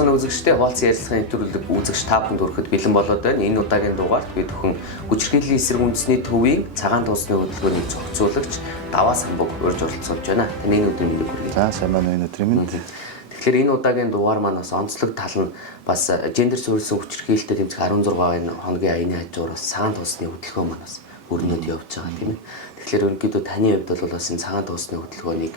сонирхолтой үзэгчтэй хуваалцсан ярилцлагын нэвтрүүлэг үзэгч та бүхэнд хүрэхэд бэлэн болоод байна. Энэ удаагийн дугаарт бид бүхэн хүчирхийллийн эсрэг үндэсний төвийн цагаан туусны хөтөлбөрийн зохицуулагч Даваа Самбог урьж оролцуулж байна. Таны өдрийн мэндийг хүргэе. За сайн байна уу өдрийн мэнд. Тэгэхээр энэ удаагийн дугаар маань бас онцлог тал нь бас гендер суурилсан хүчирхийлэлтэй тэмцэх 16 хоногийн аяны хажуугаар бас цагаан туусны хөтөлбөр маань бас өрнөд явж байгаа тийм ээ. Тэгэхээр ерөнхийдөө таны хувьд бол бас энэ цагаан туусны хөтөлбөрийг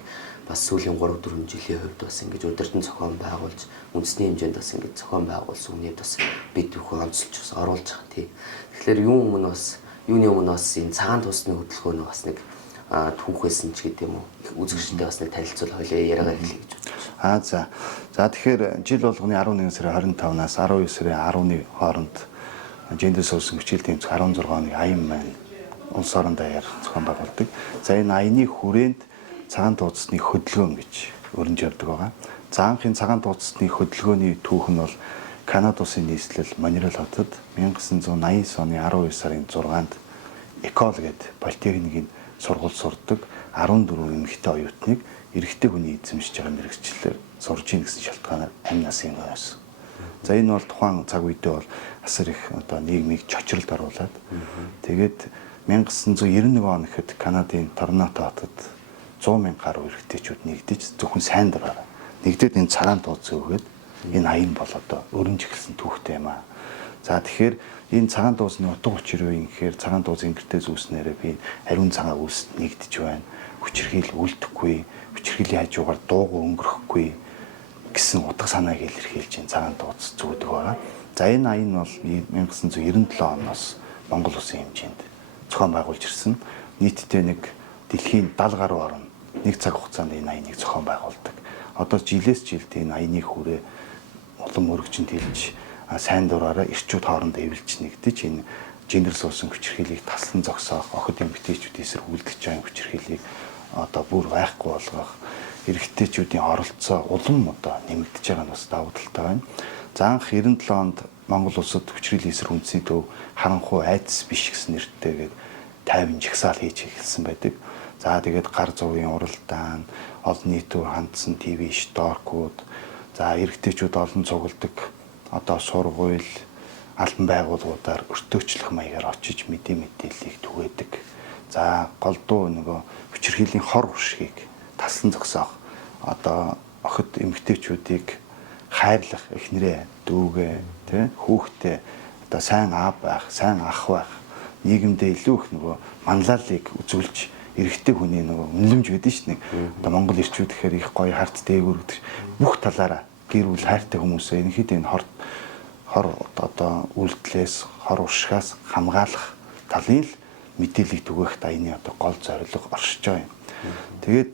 бас сүүлийн 3-4 жилийн хувьд бас ингэж удирдан зохион байгуулж үндэсний хэмжээнд бас ингэж зохион байгуулсан үнэд бас бид бүхэн онцолж бас оруулж байгаа тийм. Тэгэхээр юуны өмнө бас энэ цагаан туусны хөтөлбөр бас нэг түүхээсэн ч гэдэг юм уу үзэгчтэй бас нэг танилцуул хоёлаа яриагаа эхлэе гэж бодож байна. За тэгэхээр жил болгоны 11 сарын 25-наас 12 сарын 10-ны хооронд гендер суурилсан хүчирхийлэл тэмцэх 16 оны аян маань улс орон даяар зохион байгуулдаг. За энэ аяны хүрээнд цагаан туусны хөдөлгөөн гэж өрнөж явдаг байгаа. За анхын цагаан туусны хөдөлгөөний түүх нь бол Канада улсын нийслэл Монреаль хотод 1989 оны 12 сарын 6-нд Экол гэдэг политехникийн сургууль сурдаг 14 эмэгтэй оюутныг эрэгтэй хүний эзэмшиж байгаа мэргэжчлэр сурж ийн гэсэн шалтгаанаар амь насын байсан. За энэ бол тухайн цаг үедээ бол асар их нийгмийг чочролд оруулаад тэгээд 1991 он гэхэд Канадын Торонто хотод 100 мянган гаруй эрэгтэйчүүд нэгдэж зөвхөн сайн дураараа нэгдээд энэ цагаан тууц өгөөд энэ аян бол өрнөж эхэлсэн түүхтэй юм аа. За тэгэхээр энэ цагаан туусны утга учир юу юм гэхээр цагаан туус ингэртэй зүүснээрээ би ариун цагаан үлсэд нэгдэж байна. Хүчирхийл үлдэхгүй, хүчирхийллийн хажуугаар дуугүй өнгөрөхгүй гэсэн утга санааг илэрхийлж энэ цагаан тууц зүүдэг байгаа. За энэ аян бол 1997 оноос Монгол улсын хэмжээнд зохион байгуулж ирсэн. Нийтдээ нэг дэлхийн 70 гаруй орн нэг цаг хугацаанд энэ аяныг зохион байгуулдаг. Одоо жилээс жилд энэ аяны хүрээ улам өргөжинд хэлж сайн дураараа эрчүүд хоорондоо эвэлж нэгдэж энэ гендер суурилсан хүчирхийллийг таслан зогсоох, охид эмэгтэйчүүдийн эсрэг үлдэж байгаа хүчирхийллийг бүр байхгүй болгох, эрэгтэйчүүдийн оролцоо улам нэмэгдэж байгаа нь бас давуу талтай байна. За анх 97 онд Монгол улсад хүчирхийллийн эсрэг үндэсний төв харанхуй айдас биш гэсэн нэртэйгээр 50 жагсаал хийж эхэлсэн байдаг. За тэгээд гар зургийн уралдаан, олон нийтөөр хандсан ТV шторкууд, за эрэгтэйчүүд олон цугладаг сургууль, албан байгууллагуудаар өртөөчлөх маягаар очиж мэдээллийг түгээдэг. За голдуу хүчирхийллийн хор уршгийг таслан зогсоох охид эмэгтэйчүүдийг хайрлах эхнэрээ, дүүгээ, хүүхдээ сайн аав байх, сайн ах байх, нийгэмдээ илүү их манлайлалыг үзүүлж эрэгтэй хүний үнэлэмж байдаг шүү дээ. Монгол ирчүүд гэхээр их гоё харт дээгүүр гэдэг бүх талаараа гэр бүл хайртай хүмүүсээ ерөнхийдөө энэ хор үйлдэлээс, хор уршигаас хамгаалах талын л мэдээллийг түгээх аяны гол зорилго оршиж байгаа юм. Тэгээд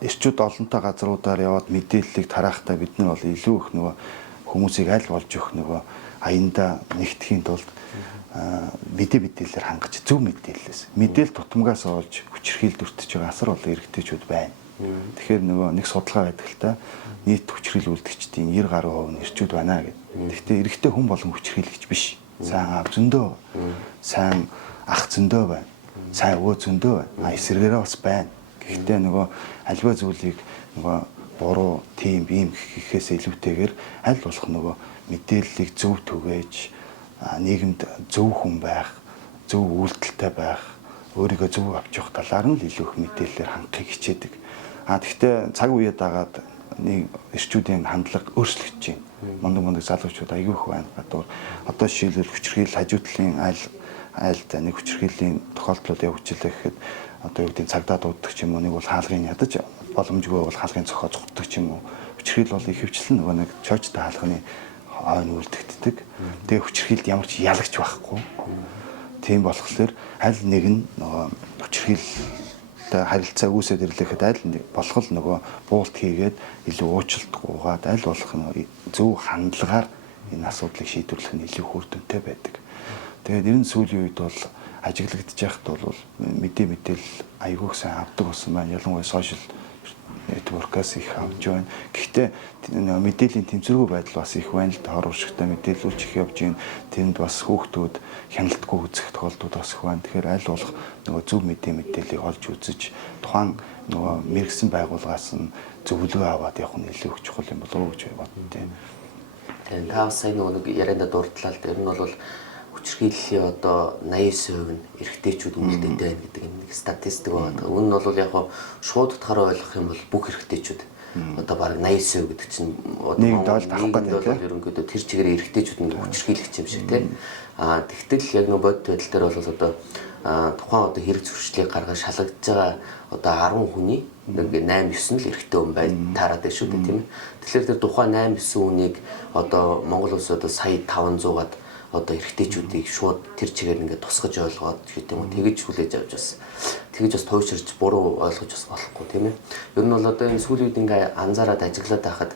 ирчүүд олонтой газруудаар яваад мэдээллийг тараахтаа бид нар бол илүү их хүмүүсийг аль болж өгөх аянда нэгтгэхийн тулд мэдээлэлээр хангаж зөв мэдээлэл тутамгаас олж хүчирхийлд өртөж байгаа асар олон эрэгтэйчүүд байна. Тэгэхээр нэг судалгаа байдаг л та нийт хүчирхийлэл үлдэгчдийн 90 гаруй хувь нь эрчүүд байна гэдэг. Гэхдээ эрэгтэй хүн болон хүчирхийлэгч биш. Сайн аав зөндөө, сайн ах зөндөө байна. Сайн өвөө зөндөө байна. Эсрэгээрээ бас байна. Гэхдээ альва зүйлийг буруу, тийм, ийм гэхээс илүүтэйгээр аль болох мэдээллийг зөв түгээж нийгэмд зөв хүн байх, зөв үйлдэлтэй байх, өөрийгөө зөв авч явах талаар нь л илүү их мэдээллээр хангахыг хичээдэг. Гэхдээ цаг үеэ дагаад эрчүүдийн хандлага өөрчлөгдөж байна. Мундаг залуучууд аягүй их байна. Одоо жишээлбэл хүчирхийлэл хажуу талын айлд нэг хүчирхийллийн тохиолдлууд явагдчихлаа гэхэд юу гэдэг цагдаа дууддаг ч юм уу, нэг бол хаалгын ядаж боломжгүй бол хаалгын цохоо цогтдаг ч юм уу. Хүчирхийлэл бол ихэвчлэн нэг чойчтой хаалганы хойно үлдэгддэг. Тэгээ хүчирхийлэлд ямар ч ялагч байхгүй. Тийм болохоор аль нэг нь хүчирхийлэлтэй харилцаа үүсээд ирлэхэд аль болох буулт хийгээд илүү уучлалт гуугаад аль болох зөв хандлагаар энэ асуудлыг шийдвэрлэх нь илүү хүр дүнтэй байдаг. Тэгээд ер нь сүүлийн үед бол ажиглагдж яхад бол мэдээлэл айгүйх сайн авдаг болсон байна. Ялангуяа сошиал нэтворкээс их авч байна. Гэхдээ мэдээллийн тэмцэргүй байдал бас их байна л да. Хор уршигтай мэдээлүүлж их явж байна. Тэнд бас хүүхдүүд хяналтгүй үзэх тохиолдлууд бас их байна. Тэгэхээр аль болох нөгөө зөв мэдээллийг олж үзэж тухайн нөгөө мэрэгсэн байгууллагаас нь зөвлөгөө аваад явах нь илүү их чухал юм болов уу гэж боддیں۔ Тэгээд та бас сая нэг ярианда дурдлаа л дээ. Ер нь бол хүчирхийллийн одоо 89% нь эрэгтэйчүүд үлдээтэй байна гэдэг нэг статистик байна. Үн нь бол яг шууд утгаараа ойлгох юм бол бүх эрэгтэйчүүд одоо бараг 89% гэдэг чинь одоо нийгэмд бол ерөнхийдөө тэр чигээр эрэгтэйчүүд нь хүчирхийлэгч юм шиг тийм. Тэгтэл яг нэг бодит байдал дээр бол одоо тухайн одоо хэрэг зөрчлийг гаргаж шалгаж байгаа одоо 10 хүний нэг 8-9 л эрэгтэй хүн бай таарад байна шүү дээ тийм ээ. Тэгэхээр тэр тухайн 8-9 хүнийг одоо Монгол улс одоо сая 500-аад одоо эрэгтэйчүүдийг шууд тэр чигээр ингээд тусгаж ойлгоод гэдэг юм уу тэгэж хүлээж авч бас тэгэж бас туйширч буруу ойлгож бас болохгүй тийм ээ. Ер нь бол одоо энэ сүүлийн үед ингээд анзаараад ажиглаад байхад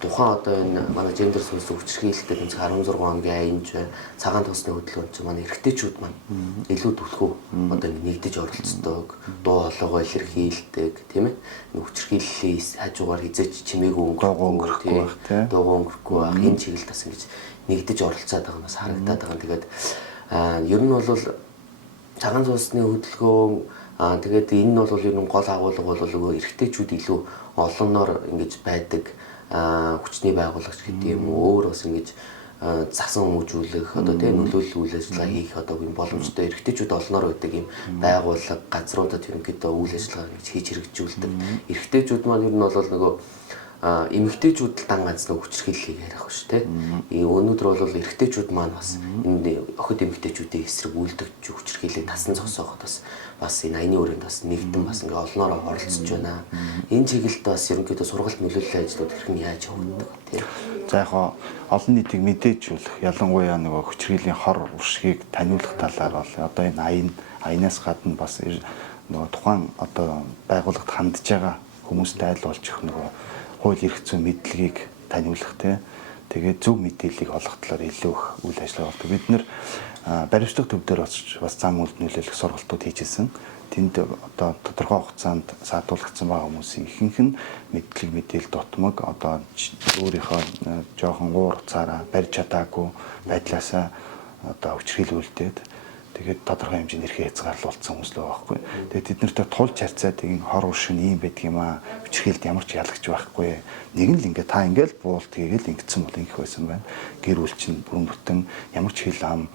тухайн одоо энэ манай гендер сүнслэг хүчирхийлэлтэй тэмцэх 16 хоногийн аянд цагаан тосны хөдөлгөөнд чинь манай эрэгтэйчүүд маань илүү түлхүү одоо нэгдэж оролцдог, дуу хоолойгоо илэрхийлдэг тийм ээ. Хүчирхийллийн хажуугаар хизээч чимээгүй өнгөрөхгүй байх тийм дуугаа өнгөрөхгүй байх энэ чиглэл тас ингэж нэгдэж оролцоод байгаа нь бас харагдаад байгаа. Тэгээд ер нь бол цагаан тосны хөдөлгөөн тэгээд энэ нь бол ер нь гол агуулга бол эрэгтэйчүүд илүү олонноор ингэж байдаг хүчний байгуулагч гэдэг юм уу өөр бас ингэж засан хүмүүжүүлэх одоо тийм нөлөөлөл үйл ажиллагаа хийх одоо юм боломжтой эрэгтэйчүүд олноор байдаг юм байгууллага газруудад ерөнхийдөө үйл ажиллагаа ингэж хийж хэрэгжүүлдэг. Эрэгтэйчүүд маань ер нь бол нөгөө эмэгтэйчүүд л дан ганц нэг хүчирхийллийг ярих ба шүү дээ. Өнөөдөр бол эрэгтэйчүүд маань бас энэ охид эмэгтэйчүүдийн эсрэг үйлдэгч хүчирхийллийг тасан зогсооход бас энэ аяны өрөөнд бас нэгдэн бас ингээ олноороо оролцож байна. Энэ чиглэлд бас ерөнхийдөө сургалт нөлөөллийн ажлууд хэрхэн яаж явагддаг тийм. За яг олон нийтийг мэдээжүүлэх ялангуяа нөгөө хүчирхийллийн хор уршигыг таниулах талаар бол одоо энэ аянаас гадна бас нөгөө тухайн одоо байгууллагад хандж байгаа хүмүүстэй аль болж их нөгөө хууль эрх зүйн мэдлэгийг таниулах тэгээд зөв мэдээллийг олох талаар илүү их үйл ажиллагаа болдог. Бид нэр баримтлах төв дээр бас зам үйлд нөлөөлөх сургалтууд хийжсэн. Тэнд одоо тодорхой хугацаанд саатуулгдсан байгаа хүмүүсийн ихэнх нь мэдлэг мэдээлэл дутмаг одоо өөрийнхөө жоохон уур цаараа барьж чадаагүй байдлаасаа одоо хүчрхийлүүлдээд тэгээд тодорхой хэмжээний эрхээ хязгаарлуулсан хүмүүс л байгаа байхгүй. Тэгээд тэд нартай тулж харьцаад ийм хор уршиг нь ийм байдаг юм аа. Хүчрхийлэлд ямар ч ялагч байхгүй. Нэг нь л ингээ та ингээл буулт хийгээл ингэсэн бол ингэх байсан байна. Гэр бүл чинь бүрэн бүтэн ямар ч хил ам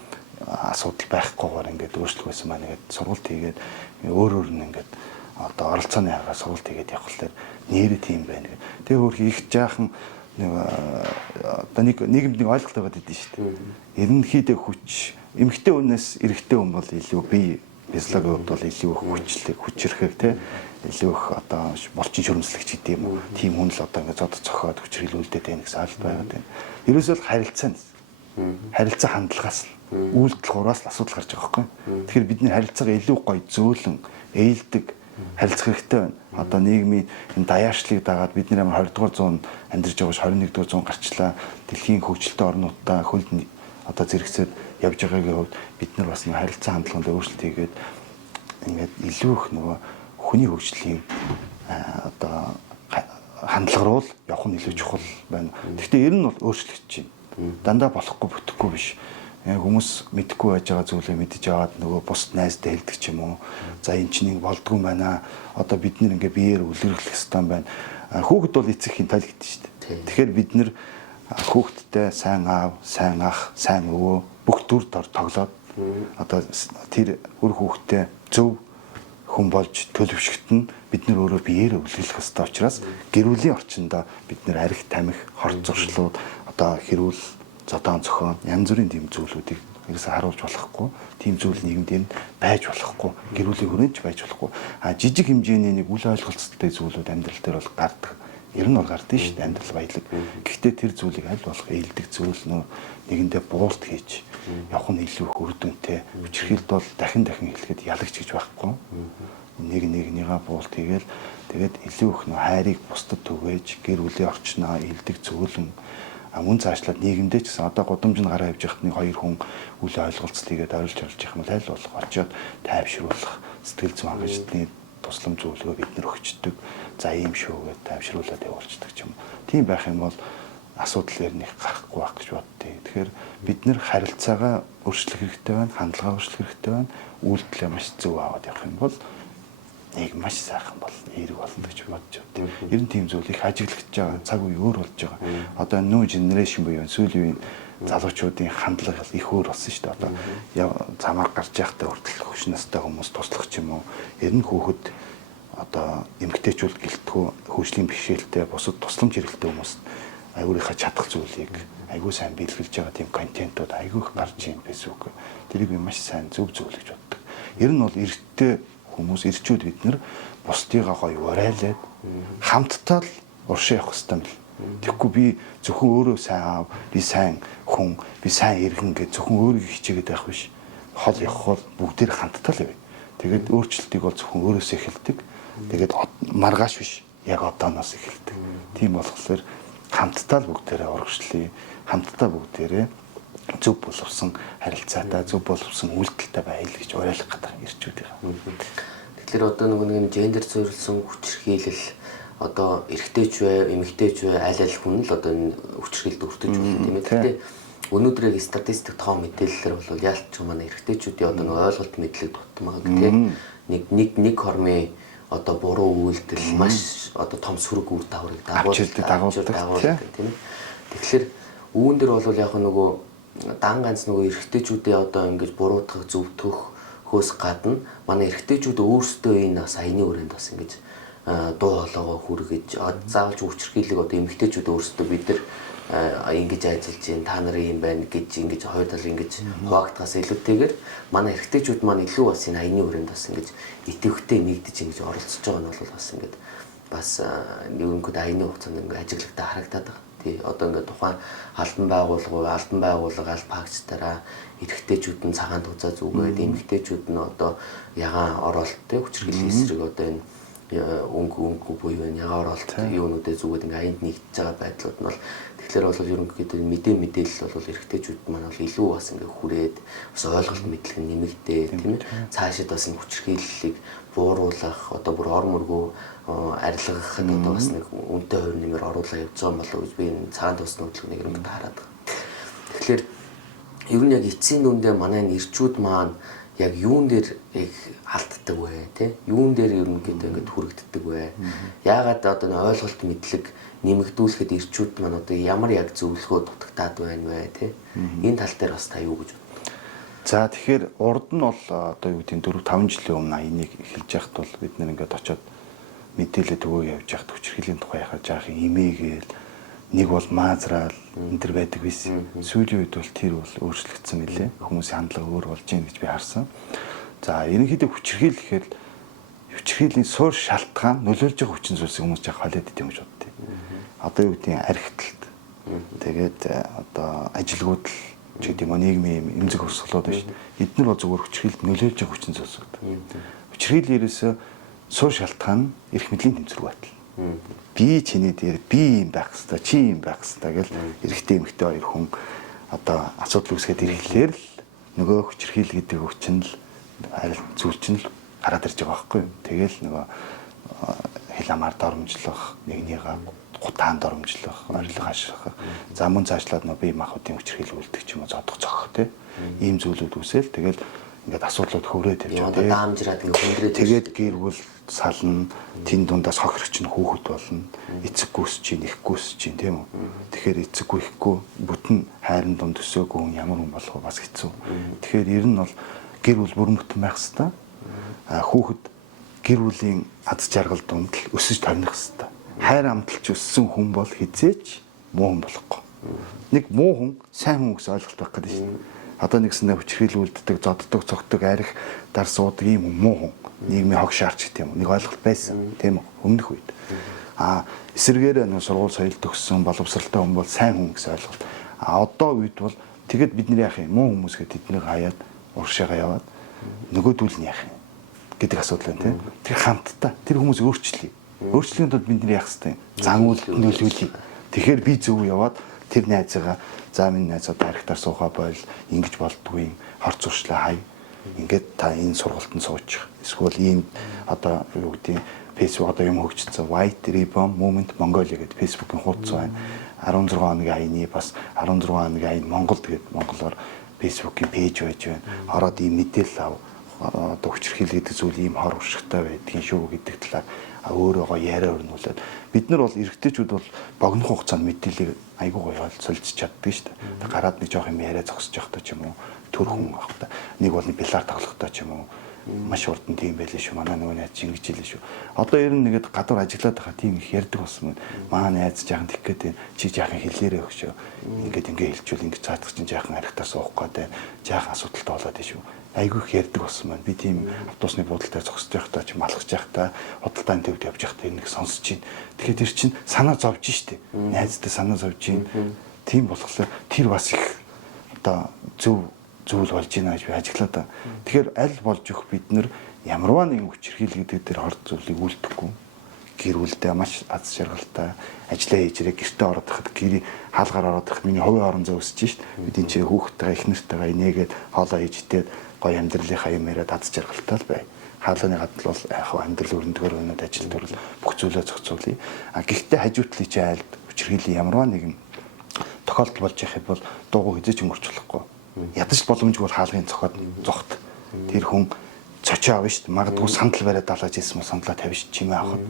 асуудал байхгүйгээр ингээд өөрчлөх байсан байна гэдэг сургалт хийгээд өөр нь ингээд одоо оролцооны аргаар сургалт хийгээд явах л нэрээ тийм байна гэдэг. Тэгээ өөр их жаахан одоо нийгэмд нэг ойлголт байгаа гэдэг шүү дээ. Ерөнхийдөө хүч эмэгтэй хүнээс эрэгтэй хүн бол илүү бие физиологийн хувьд бол илүү их хүчлэг хүчрэхэг илүү их одоо булчин шөрөмслөгч гэдэг юм уу. Тийм хүн л одоо ингээд зод цохоод хүчрхийлүүлдэг байх гэсэн ойлголт байгаа тийм. Ерөөсөө л харилцаа хандлагаас үйлдэл хураас л асуудал гарч байгаа байхгүй. Тэгэхээр бидний харилцаагаа илүү гоё зөөлөн ээлдэг харилцах хэрэгтэй байна. Одоо нийгмийн энэ даяаршлыг дагаад бид нэр 20 дугаар зуунд амьдарч байгаач 21 дугаар зуун гарчлаа. Дэлхийн хөгжилтэй орнуудаа хөлд одоо зэрэгцээд явж байгаагийн хувьд бид нар бас нэг харилцаа хандлаганд өөрчлөлт хийгээд ингээд илүү их нөгөө хүний хөгжлийн одоо хандлага руу л явах нь илүү чухал байна. Гэхдээ ер нь бол өөрчлөгдөж байна. Дандаа болохгүй бүтэхгүй биш. Хүмүүс мэдэхгүй байж байгаа зүйлээ мэдэж аваад нөгөө бусд найзтай хэлдэг ч юм уу. За эн чинь нэг болдгүй байна. Одоо бид нэр ингээ биеэр үлгэрлэх ёстой байна. Хүүхэд бол эцэгхийн тал гэдэг шүү дээ. Тэгэхээр бид нэр хүүхэдтэй сайн аав, сайн ах, сайн өвөө бүх төр тоглоод одоо тэр үр хүүхэдтэй зөв хүн болж төлөвшгөтн бид нар өөрөө биеэр үлгэрлэх ёстой учраас гэр бүлийн орчиндөө бид нар арх тамхи, хор зуршлууд одоо хэрүүл зодоон зохион янз бүрийн тийм зүйлүүдийг ерөөсө харуулж болохгүй. Тийм зүйл нийгэмд байж болохгүй. Гэр бүлийн хүрээнд байж болохгүй. Жижиг хэмжээний нэг үл ойлголцолтой зүйлүүд амьдрал дээр бол гардаг. Ер нь бол гардаг шүү дээ амьдрал баялаг. Гэхдээ тэр зүйлийг аль болох ээлдэг зүйл нэгэндээ буулт хийж явах нь илүү их үр дүнтэй. Хүчирхийлэлд бол дахин хэлэхэд ялагч гэж байхгүй. Нэгнийгаа буулт хийгээл тэгээд илүү их хайрыг бусдад түгээж гэр бүлийн орчноо ээлдэг зөөлөн мөн цаашлаад нийгэмдээ ч гэсэн одоо гудамжинд гараа явж байхад нэг хоёр хүн үл ойлголцлыгээд ойрлж орж явах юм аль болох очиод тайвшруулах сэтгэл зүйн хангалтны туслам зөвлөгөө бид нар өгчдөг. За ийм шүү гэдээ тайвшруулаад явуулцдаг ч юм уу. Тийм байх юм бол асуудал ярих гарахгүй байх гэж боддیں۔ Тэгэхээр бид нэр харилцаагаа өөрчлөх хэрэгтэй байна, хандлагаа өөрчлөх хэрэгтэй байна. Үйлдэлээ маш зөв аваад явах юм бол нэг маш сайхан бол эерэг болно гэж бодож байна. Ер нь тийм зүйл их ажиглагдж байгаа. Цаг үе өөр болж байгаа. Одоо new generation буюу сүүлийн үеийн залуучуудын хандлага их өөр болсон шүү дээ. Одоо замаар гарч явахдаа хүртэл хөш настай хүмүүс туслах ч юм уу. Ер нь хүүхэд одоо эмгтээчүүд гэлтгүү хөгжлийн бэрхшээлтэй бусад тусламж хэрэгтэй хүмүүс аюулынхаа чадах зүйлийг аюул сайн биелүүлж байгаа тийм контентууд аюул их гарч юм Facebook. Тэрийг би маш сайн зөв зөв гэж боддог. Ер нь бол эрттэй хүмүүс ирчүүд бид нэр бусдыгаа гоё урайлаад хамтдаа л уршаа явах хэрэгтэй юм л. Тэгэхгүй би зөвхөн өөрөө сайн аав, би сайн хүн, би сайн иргэн гэж зөвхөн өөрийгөө хичээгээд байх биш. Хол явах бол бүгдээр хамтдаа л явъя. Тэгээд өөрчлөлтийг бол зөвхөн өөрөөсөө эхэлдэг. Тэгээд маргааш биш. Яг одооноос эхэлдэг. Тийм болохоор хамтдаа л бүгдээрээ урагшлая. Хамтдаа бүгдээрээ зөв боловсон харилцаатай, зөв боловсон үйлдэлтэй байл гэж уриалгах гэдэг ирчүүдийн. Тэгэхээр одоо нэг гендер зориулсан хүчирхийлэл одоо эрэгтэйч бай, эмэгтэйч бай аль аль хүн л одоо энэ хүчирхийлэлд өртөж болно тийм ээ. Гэхдээ өнөөдрийн статистик тоо мэдээлэлээр бол яалтч манай эрэгтэйчүүдийн одоо нэг ойлголт мэдлэг дутмаг тийм нэг хормын одоо буруу үйлдэл маш одоо том сөрөг үр дагаврыг дагуулдаг тийм ээ. Тэгэхээр үүн дээр бол яг нөгөө дан ганц нөгөө эрэгтэйчүүдийн одоо ингэж буруутгах зөвтгөх хөөс гадна манай эрэгтэйчүүд өөрсдөө энэ бас аяны өрөөнд бас ингэж дуу хоолойгоо хүргэж заавалж хүчирхийлэг одоо эмэгтэйчүүд өөрсдөө бид нар ингэж ажиллаж байна та нарын юм байна гэж ингэж хоёр тал ингэж хуваагдахаас илүүтэйгээр манай эрэгтэйчүүд маань илүү бас энэ аяны өрөөнд бас ингэж итэвхтэй нэгдэж ингэж оролцож байгаа нь бол бас ингэж бас ерөнхийдөө аяны хугацаанд ингэ ажиглагдаа харагдаад байгаа. Одоо ингээд тухайн албан байгууллага аль пагчтараа эрэгтэйчүүд нь цагаан туцаа зүгээд эмэгтэйчүүд нь одоо ягаан оролттой хүчирхийллийн эсрэг одоо энэ өнгө буюу ягаан оролт юунуудыг зүгээд ингээд аянд нэгдэж байгаа байдлууд нь бол тэгэхээр бол ерөнхийдөө мэдээлэл бол эрэгтэйчүүд маань бол илүү бас ингээд хүрээд бас ойлголт мэдлэг нэмэгдээ тийм ээ цаашид бас энэ хүчирхийллийг бууруулах одоо бүр ор мөргөө арилгахад одоо бас нэг үнэтэй хувь нэмэр оруулаа явж байгаа юм болов уу гэж би энэ цагаан тусны хөдөлгөөнийг ерөнхийдөө хараад байгаа. Тэгэхээр ер нь яг эцсийн дүндээ манай энэ ирчүүд маань яг юун дээр их алддаг вэ те юун дээр ерөнхийдөө ингэж хүрэгддэг вэ? Яагаад одоо ойлголт мэдлэг нэмэгдүүлэхэд ирчүүд маань одоо ямар яг зөвлөгөө дутагтаад байна вэ те? Энэ тал дээр бас та юу гэж боддог? За тэгэхээр урд нь бол одоо юу гэдэг 4-5 жилийн өмнө энийг эхэлж яхад бол бид нэр ингээд очиод мэдээлэл төгөө явж яхад хүчирхийллийн тухай яхаж яах имэйгээл нэг бол маазраал энэ төр байдаг байсан. Сүүлийн үед бол тэр бол өөрчлөгдсөн мөлий. Хүмүүсийн хандлага өөр болж байна гэж би харсан. За ерөнхийдөө хүчирхийлэл гэхээр хүчирхийллийн суур шалтгаан нөлөөлж байгаа хүчин зүйлсийг хүмүүс яг халиад идэв гэж боддог. Одоо юу гэдэг архитэлт. Тэгээд одоо ажилгууд ч гэдэг юм нийгмийн эмзэг өрсөлдөөд байна шүү дээ. Эдгээр бол зөвхөн хүчирхийлэлд нөлөөлж байгаа хүчин зүйлс гэдэг. Хүчирхийлэл ерөөсөө суур шалтгаан нь эрх мэдлийн тэмцэрэг байтал. Би чиний дээр би юм байх хэвээр чи юм байх хэвээр гэл эрэгтэй эмэгтэй хоёр хүн одоо асуудал үүсгээд ирэхлээр л нөгөө хүчирхийл гэдэг хүчин л харил зүйлчин л гараад ирж байгаа байхгүй юу. Тэгэл нөгөө хил амаар доромжлох, нэгнийгаа гутаан доромжлох, арилга хашрах. За мөн цаашлаад нөгөө бие махбодын хүчирхийл үлдэх ч юм уу зодох зохих тий. Ийм зүйлүүд үсэл тэгэл ингээд асуудлууд хөврөөд явж байгаа. Даамжраад ингээд хөндрөөд тэгээд гэр бүл сална, тэн дундаас хохирогч нь хүүхэд болно. Эцэг гүйс чинь, их гүйс чинь тийм үү. Тэгэхээр эцэггүй ихгүй бүтэн хайрын дунд өсөөгүй хүн ямар хүн болох вэ бас хэцүү. Тэгэхээр ер нь бол гэр бүл бүрэн бүтэн байх хэвээр. Хүүхэд гэр бүлийн аз жаргал дунд л өсөж тарних хэвээр. Хайр амталж өссөн хүн бол хизээч муу хүн болохгүй. Нэг муу хүн сайн хүн гэсэн ойлголт байх гэдэг шүү дээ. Одоо нэгсэндээ хүчирхийлэл үлддэг, зоддог, цогтдог, арих дар суудаг ийм муу хүн. Нийгмийн хог шаарч гэх юм. Нэг ойлголт байсан. Тийм үү? Өмнөх үед. Эсэргээр нэг сургууль соёл төгссөн боловсралтай хүн бол сайн хүн гэсэн ойлголт. Одоо үед бол тэгэд бидний яах юм? Муу хүмүүс гээд тэднийг хаяад урагшаага яваад нөгөөдүүл нь яах юм гэдэг асуудал байна тийм. Тэр хамтдаа тэр хүмүүс өөрчлөе. Өөрчлөлийн тулд бидний яах ёстой юм? Зан үйлд нөлөөлье. Тэгэхээр би зөв яваад тэр найзаагаа за минь найзаад архитаар суухаа бойл ингэж болдгүй хор зуршлаа хай Ингээд та энэ сургалтанд суучих. Эсвэл ийм одоо юу гэдэг Facebook одоо юм хөгжсөн White Ribbon Movement Mongolia гэдэг Facebook-ийн хуудас байна. 16 хоногийн аяны бас 16 хоногийн аян Монгол гэдэг монголоор Facebook-ийн пэйж байж байна. Ороод ийм мэдээлэл ав. Одоо хүчирхийлэл гэдэг зүйл ийм хор уршигтай байдгийн шүү гэдэг талаар өөрөөгөө яриа өрнүүлээд бид нар бол эрэгтэйчүүд бол богино хугацаанд мэдээллийг айгүй гоё олцолж чаддаг шүү дээ. Гараад нэг жоох юм яриа зогсож явахдаа ч юм уу төр хүн авахта нэг бол билар тоглохдоо ч юм уу маш урдан тийм байлээ шүү. Манай нөгөө найз ингэж хэлээ шүү. Одоо ер нь нэгэд гадуур ажиллаад байгаа тийм их ярьдаг болсон юм. Маа найз жаахан тих гэдэг чи жаахан хэлээрээ өгшөө. Ингээд хэлчихвэл ингэж цаадах чинь жаахан арихтаа суух гэдэг жаахан асуудалтай болоод шүү. Айгүй их ярьдаг болсон байна. Би тийм автобусны буудлын дээр зогсож байхдаа ч малгаж байхдаа худалдааны төвд явж байхдаа нэг сонсож байна. Тэгэхээр тэр чинь санаа зовж штэ. Найзтай санаа зовж байна. Тийм болохоор тэр бас их одоо зүйл болж байна гэж би ажиглаа да. Тэгэхээр аль болж өгөх бид нар ямарваа нэгэн хүчирхийлэл гэдэг дээр хорд зүйлийг үлдэхгүй. Гэр бүлдээ маш аз жаргалтай ажиллаа хийж ирээ гэртээ ороод байхад гэрийн хаалгаар ороод байх миний хувийн орон зай өсөж шít. Бид энэ чинь хүүхдтэйгээ их нартайгаа инээгээд хоолоо хийж идээд гоё амьдралынхаа юм яриад аз жаргалтай л бай. Хаалганы гадна бол яг амьдрал өрнөдгөр өнөд ажил төрөл бүх зүйлээ зохицуулъя. Гэхдээ хажуутлын чи айлд хүчирхийлэл ямарваа нэгэн тохиолдол болж байхад бол дуугүй хизээч өнгөрч болохгүй. Ядаж боломжгүй бол хаалгын цохоод зогт. Тэр хүн цочоо авна шүү дээ. Магадгүй сандал бариад далааж ирсэн бол сандлаа тавьж чимээ авахд.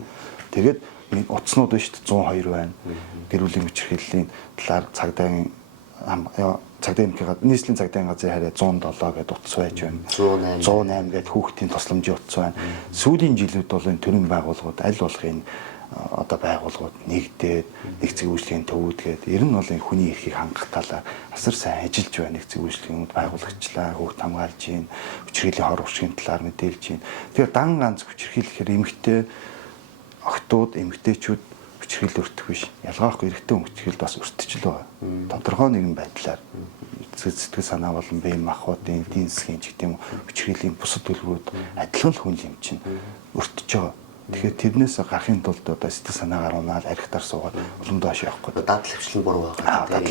Тэгээд нэг утаснууд байна шүү дээ 102 байна. Гэр бүлийн хүчирхийллийн талаар цагдаагийн нийслэлийн цагдаагийн газрын харьяа 107 гэдэг утас байж байна. 108 гэдэг хүүхдийн тусламжийн утас байна. Сүүлийн жилүүд бол энэ төрийн байгууллагууд аль болохын одоо байгууллагууд нэгдээд нэг зэг үйлчлэгийн төвүүд гэдэг ер нь бол энэ хүний эрхийг хангах талаар асар сайн ажиллаж байна. Нэг зэг үйлчлэгийн байгуулагчлаа, хүүхд хамгаалж байна, хүчирхийллийн хор уршигын талаар мэдээлж байна. Тэгэхээр дан ганц хүчирхийлэхээр эмэгтэй охтууд, эмэгтэйчүүд хүчирхийлэл өртөх биш. Ялгаахгүй эрэгтэй хүн хүчирхийлэл бас өртөж л байгаа. Тодорхой нэгэн байдлаар сэтгэл санаа болон биеийн махбодын эдийн засгийн ч гэдэм хүчирхийллийн бусад төлөвүүд адилхан л хүн юм чинь өртөж байгаа. Тэгэхээр тэрнээс гарахын тулд одоо сэтгэл санаагаар унаал архитар суугаад улам доош явахгүй. Дадал хвшил нь буруу байгаа.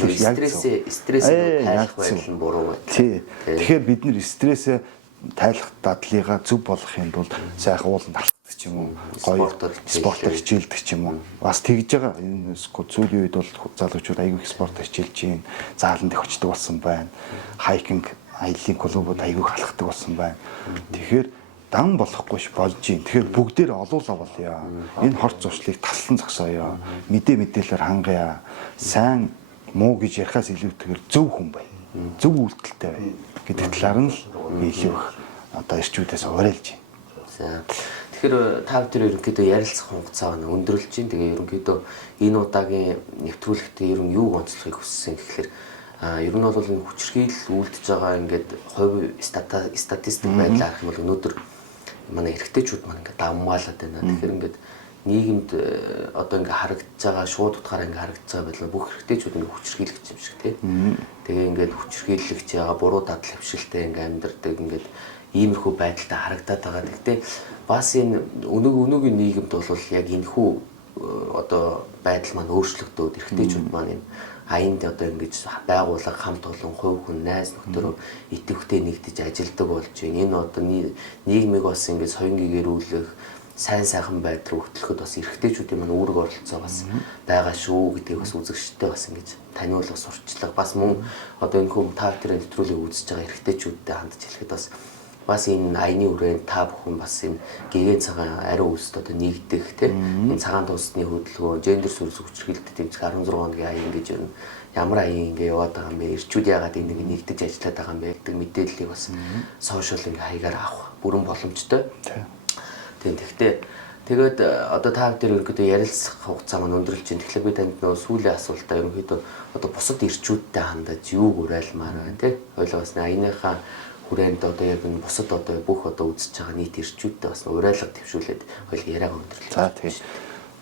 Стрессээ тайлах байдал нь буруу байна. Тэгэхээр бид нэр стрессээ тайлах дадлыгаа зөв болгохын тулд сайхан ууланд алддаг ч юм уу, гоё спортоор хичээлдэг ч юм уу. Бас тэгж байгаа. Энэ сүүлийн үед бол залуучууд аягүй их спортоор хичээлж байна. Зааланд их очдог болсон байна. Хайкинг, аяллаа клубуд аягүй халахдаг болсон байна. Тэгэхээр дан болохгүй ш болж юм. Тэгэхээр бүгдээр олуулаа болъё. Энэ хорт зуршлыг талсан зогсооё. Мэдээлэлээр хангая. Сайн муу гэж ярихаас илүүтэйгээр зөв хүн бай. Зөв үйлдэлтэй бай гэдэг талаар нь л илүү их одоо ирчүүдээс уриалж байна. За. Тэгэхээр та бүхэн ерөнхийдөө ярилцах хугацаа өндөрлж байна. Тэгээ ерөнхийдөө энэ удаагийн нэвтрүүлэгтээ ер нь юуг онцлохыг хүссэн гэхээр ер нь бол энэ хүчирхийлэл үлдэж байгаа ингээд хувь статистик байдлаар харах юм бол өнөөдөр манай эрэгтэйчүүд маань ингээд давмгаалаад байна. Тэгэхээр ингээд нийгэмд одоо ингээд харагдаж байгаа шууд утгаараа ингээд харагдаж байгаа байдлаа бүх эрэгтэйчүүд ингээд хүчирхийлэгч юм шиг тий. Тэгээ ингээд хүчирхийлэгч яага буруу дадал хвшилтэй ингээд амьдардаг ингээд иймэрхүү байдалтай харагдаад байгаа. Гэхдээ бас энэ өнөөгийн нийгэмд бол яг энэхүү одоо байдал маань өөрчлөгдөөд эрэгтэйчүүд маань юм аянд одоо ингэж байгууллага хамт олон хувь хүн найз нөхдөөрөө идэвхтэй нэгдэж ажилдаг болж байна. Энэ одоо нийгмийг бас ингэж соёнгийгэрүүлэх сайн сайхан байдал руу хөтлөхөд бас эрэгтэйчүүдийн маань үүрэг оролцоо бас байгаа шүү гэдгийг бас үзэгчтэй бас ингэж таниулах сурчлага бас мөн одоо энэ хүн та бүхэн нэвтрүүлгийг үзэж байгаа эрэгтэйчүүдтэй хандж хэлэхэд бас энэ аяны үрээнд та бүхэн бас энэ гэгэн цагаан ариун үлсд одоо нэгдэх тийм энэ цагаан туусны хөдөлгөөн гендер сүрс хүчирхийлэлт тэмцэх 16 хоногийн аян гэж юу ямар аян ингэ яваад байгаа юм бэ? Ирчүүд яагаад энийг нэгдэж ажиллаад байгаа юм бэ гэдэг мэдээллийг бас сошиал ингээ хаягаар авах бүрэн боломжтой. Тийм. Тэгээд одоо та бүхэн ерөнхийдөө ярилцах хугацаа маань өндөрлж байна. Тэгэхээр би танд нөгөө сүүлийн асуултаа ерөнхийдөө одоо бусад ирчүүдтэй хандаж юуг уриалмаар байна тийм. Хойлоо бас аяныхаа хүрээнд одоо яг энэ бусад одоо бүх одоо үзэж байгаа нийт ирчүүдтэй бас уриалга төвшүүлээд хоёул яриаг өндөрлөе. За тийм.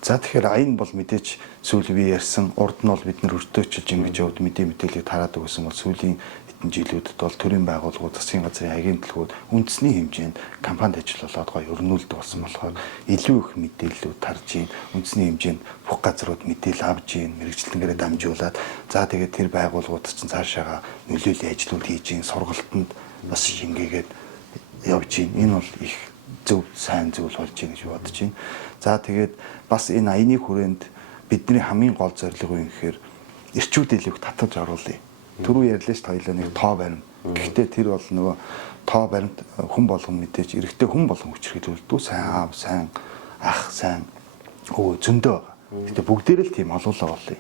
За тэгэхээр аян бол мэдээч сүүл би ярьсан урд нь бол бид нар өртөөчилж ингэж явд мэдээллийг тараадаг гэсэн бол сүүлийн хэдэн жилүүдэд бол төрийн байгууллагууд, засгийн газрын агентлагууд үндэсний хэмжээнд кампанид ажиллаад гоё өрнүүлдэг болсон болохоор илүү их мэдээллүүд тарж ийн, үндэсний хэмжээнд бүх газрууд мэдээлэл авж ийн, мэрэгчлэнгээрээ дамжуулаад за тэгээд тэр байгууллагууд чинь цаашаага нөлөөллийн ажлууд хийж ийн, сургалтанд бас шингээгээд явж байна. Энэ бол их зөв сайн зүйл болж байна гэж бодож байна. За тэгээд бас энэ аяны хүрээнд бидний хамгийн гол зорилго юу гэхээр эрчүүд элийг татаж оруулъя. Түрүү ярьлаа ш хоёлаа нэг тоо барим. Гэхдээ тэр бол нөгөө тоо баримт хүн болгон мэдээж эрэгтэй хүн болгон хүчрхийлүүлдэг. Сайн аав, сайн ах, сайн өө зөндөө байгаа. Гэтэ бүгдээрээ л тийм олоолаа болъё.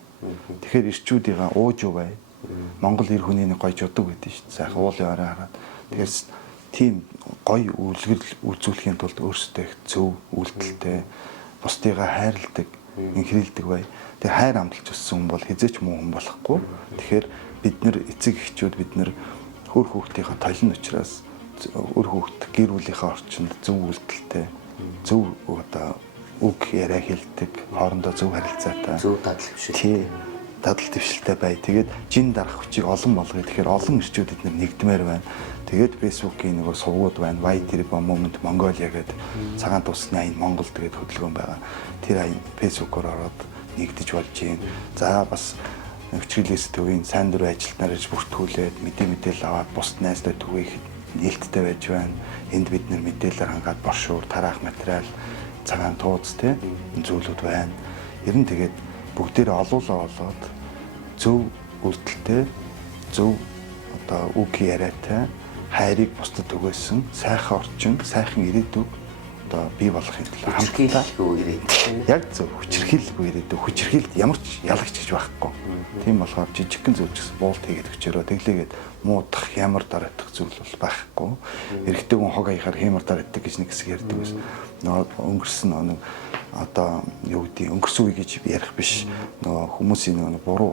Тэгэхээр эрчүүдийн ууж юу бай. Монгол эр хүний нэг гоё жудаг гэдэг шүү дээ. Сайхан уулын орой хараад. Тэгэхээр тийм гоё үлгэр үзүүлэхийн тулд өөрсдөө их зөв үйлдэлтэй, бусдыгаа хайрладаг, инхрийлдэг бай. Тэгээ хайр амталж өссөн хүн бол хизээч муу хүн болохгүй. Тэгэхээр бид нэр эцэг эхчүүд бид нэр хөр хүүхдийнхээ толин учраас өр хүүхд гэр бүлийнхээ орчинд зөв үйлдэлтэй, зөв одоо үг яриа хэлдэг, хоорондоо зөв харилцаатай, зөв дадал хвшил. Тий. Дадал твшилтэй бай. Тэгээд жин дарах хүчийг олон болгоё. Тэгэхээр олон ирчүүд эдгээр нэгдмээр байна. Тэгээд Facebook-ийн нөгөө сувгууд байна. White Ribbon Movement Mongolia гэдэг цагаан тусны аян Монгол тэгээд хөдөлгөөн байгаа. Тэр аян Facebook-оор ороод нэгдэж болж байна. За бас хүчрхийлээс төвийн сайн дурын ажилтнаар иж бүртгүүлээд мэдээлэл аваад бусд найзтай төвийг нээлттэй байж байна. Энд бид нэр мэдээлэлээр хангаад бошуур, тараах материал, цагаан тууз тэ зүйлүүд байна. Ер нь тэгээд бүгдээрээ олуулаа болоод зөв үйлдэлтэй, зөв одоо үг яриатай, хайрыг бусдад түгээсэн сайхан орчин, сайхан ирээдүг одоо бий болохын тулд Хүчрхийлэлгүй ирээдүй. яг зөв хүчрхийлэлгүй ирээдүг, хүчрхийлэлд ямар ч ялагч гэж байхгүй. Тийм болохоор жижигхэн зүйл ч гэсэн буулт хийгээд өчөөрөө тэглээгээд муудах, ямар дараатах зүйл бол байхгүй. Эрэгтэй хүн хог аяхаар хэмар дараатдаг гэж нэг хэсэг ярьдаг байсан. Нөгөө өнгөрсөн нэг одоо юу гэдэг өнгөрсөн үе гэж ярих биш. Нөгөө хүмүүсийн нөгөө буруу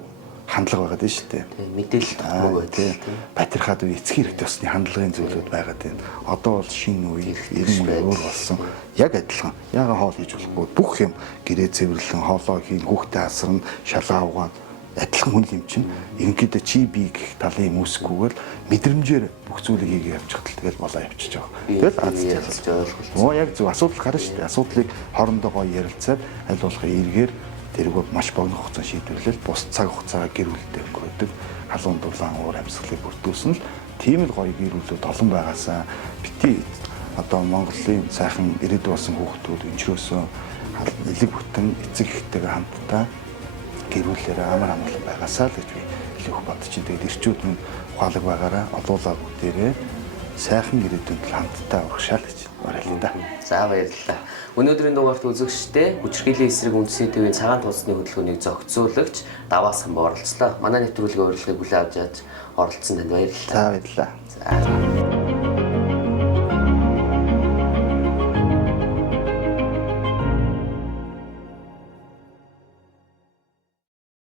хандлага байгаад байна шүү дээ. Тийм мэдээлэл татмаг байдал. Батирхаад үе эцгийн хэрэгтэй усны хандлагын зүйлүүд байгаад байна. Одоо бол шинэ үе, эрен үе өөр болсон. Яг адилхан. Яага хоол хийж болохгүй. Бүх юм гэрээ цэвэрлэн, хоолоо хийн, хүүхдээ асарна, шалаа угаана. Адилхан хүн юм чинь. Ерөнхийдөө чи би гэх талын юм үүсгүйгээр мэдрэмжээр бүх зүйлийг хийгээ явчихтал тэгэл болоо явчихж байгаа. Тэгэл ялж ойлголцсон. Оо яг зөв асуудал гарна шүү дээ. Асуудлыг хоорондоо гоё ярилцаад аль болох эргээр тэргөө маш богино хугацаанд шийдвэрлэл бус цаг хугацаагаа гэр бүлтэй өнгөрөөдөг халуун дулаан уур амьсгалыг бүрдүүлсэн л тийм л гоё гэр бүлүүд олон байгаасаа бити одоо Монголын сайхан ирээдүй болсон хүүхдүүд өнчрөөсөө элэг бүтэн эцэг эхтэйгээ хамтдаа гэр бүлээрээ амар амгалан байгаасаа л гэж би хэлэх бодож чинь. Тэгээд ирчүүд минь ухаалаг байгаараа олуулаа бүгдээрээ сайхан ирээдүйд хамтдаа урагшаал гэж уриална. За баярлалаа. Өнөөдрийн дугаарт үзэгчдээ хүчрхийллийн эсрэг үндэсний төвийн цагаан тусны хөдөлгөөнийг зохицуулагч Даваас хамбаа оролцлоо. Манай нэвтрүүлгийн урилгыг хүлээн авч оролцсон танд баярлалаа. За баярлалаа. За.